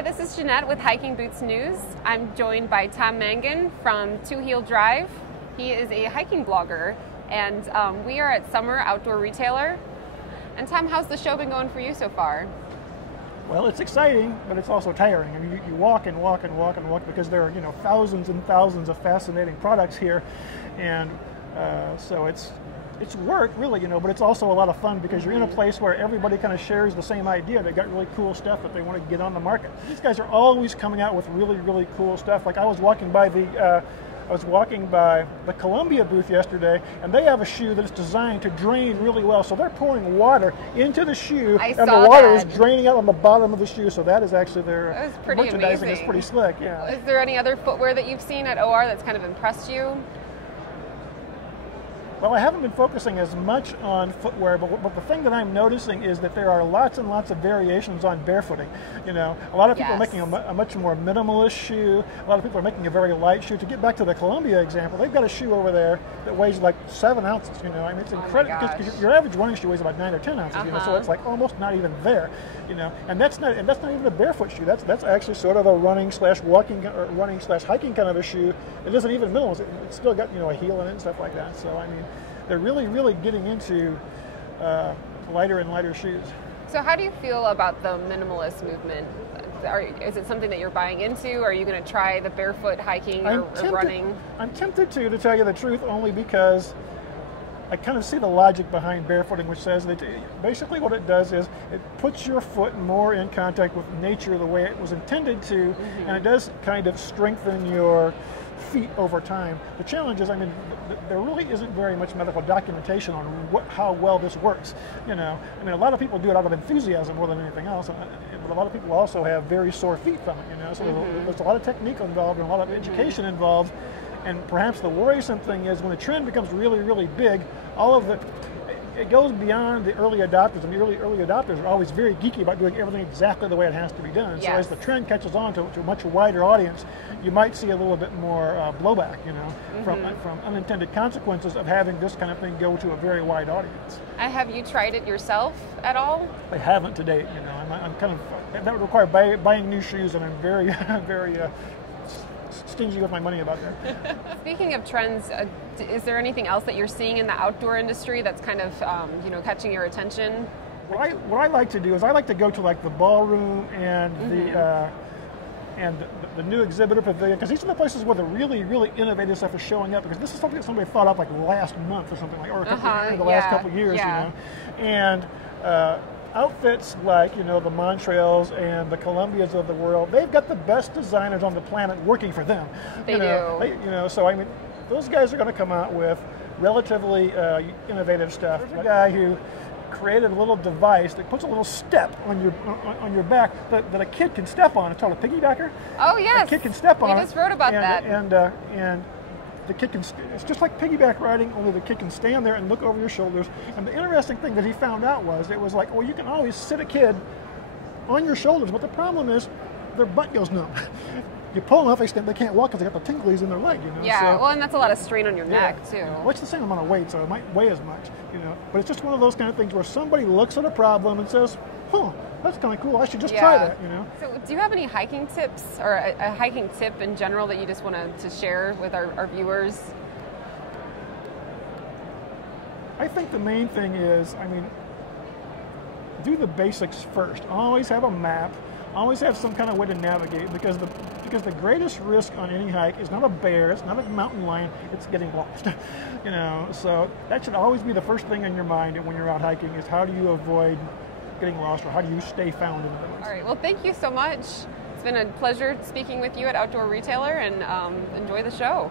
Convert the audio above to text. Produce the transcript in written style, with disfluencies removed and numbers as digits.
Hi, this is Jeanette with Hiking Boots News. I'm joined by Tom Mangan from Two Heel Drive. He is a hiking blogger, and we are at Summer Outdoor Retailer. And Tom, how's the show been going for you so far? Well, it's exciting, but it's also tiring. I mean, you walk and walk and walk and walk because there are, thousands and thousands of fascinating products here, and so it's work, really, but it's also a lot of fun because you're in a place where everybody kind of shares the same idea. They've got really cool stuff that they want to get on the market. These guys are always coming out with really, really cool stuff. Like I was walking by the Columbia booth yesterday, and they have a shoe that's designed to drain really well. So they're pouring water into the shoe, and the water is draining out on the bottom of the shoe. So that is actually their merchandising is pretty slick. Yeah. Is there any other footwear that you've seen at OR that's kind of impressed you? Well, I haven't been focusing as much on footwear, but the thing that I'm noticing is that there are lots and lots of variations on barefooting. A lot of people are making a much more minimalist shoe. A lot of people are making a very light shoe. To get back to the Columbia example, they've got a shoe over there that weighs like 7 ounces. I mean, it's incredible because your average running shoe weighs about 9 or 10 ounces. So it's like almost not even there. And that's not even a barefoot shoe. That's actually sort of a running slash walking or running slash hiking kind of a shoe. It isn't even minimalist. It's still got a heel in it and stuff like that. So I mean, they're really, really getting into lighter and lighter shoes. So how do you feel about the minimalist movement? Is it something that you're buying into? Are you going to try the barefoot hiking or running? I'm tempted to tell you the truth, only because I kind of see the logic behind barefooting, which says that basically what it does is it puts your foot more in contact with nature the way it was intended to, and it does kind of strengthen your feet over time. The challenge is, I mean, there really isn't very much medical documentation on how well this works. I mean, a lot of people do it out of enthusiasm more than anything else, but a lot of people also have very sore feet from it. So there's a lot of technique involved and a lot of education involved. And perhaps the worrisome thing is when the trend becomes really, really big, it goes beyond the early adopters, and the early adopters are always very geeky about doing everything exactly the way it has to be done. Yes. So as the trend catches on to a much wider audience, you might see a little bit more blowback, from unintended consequences of having this kind of thing go to a very wide audience. Have you tried it yourself at all? I haven't to date. I'm kind of, that would require buying new shoes, and I'm very, very stingy with my money about that. Speaking of trends, is there anything else that you're seeing in the outdoor industry that's kind of catching your attention? What I like to do is I like to go to like the ballroom and the new exhibitor pavilion, because these are the places where the really, really innovative stuff is showing up, because this is something that somebody thought up like last month or something, like, or the last couple of years, and outfits like, the Montreals and the Columbias of the world, they've got the best designers on the planet working for them. They do. So I mean, those guys are going to come out with relatively innovative stuff. There's a guy who created a little device that puts a little step on your back that a kid can step on. It's called a piggybacker. Oh yes. A kid can step on it. We just wrote about that. And the kid it's just like piggyback riding, only the kid can stand there and look over your shoulders. And the interesting thing that he found out was, it was like, well, you can always sit a kid on your shoulders, but the problem is their butt goes numb. You pull them off, they can't walk because they got the tinglies in their leg. Yeah, well, and that's a lot of strain on your neck too. Well, it's the same amount of weight, so it might weigh as much. But it's just one of those kind of things where somebody looks at a problem and says, "Huh, that's kind of cool. I should just try that." So, do you have any hiking tips or a hiking tip in general that you just wanted to share with our viewers? I think the main thing is, do the basics first. Always have a map. Always have some kind of way to navigate, because the greatest risk on any hike is not a bear, it's not a mountain lion, it's getting lost. So that should always be the first thing on your mind when you're out hiking, is how do you avoid getting lost, or how do you stay found in the woods? All right, well, thank you so much. It's been a pleasure speaking with you at Outdoor Retailer, and enjoy the show.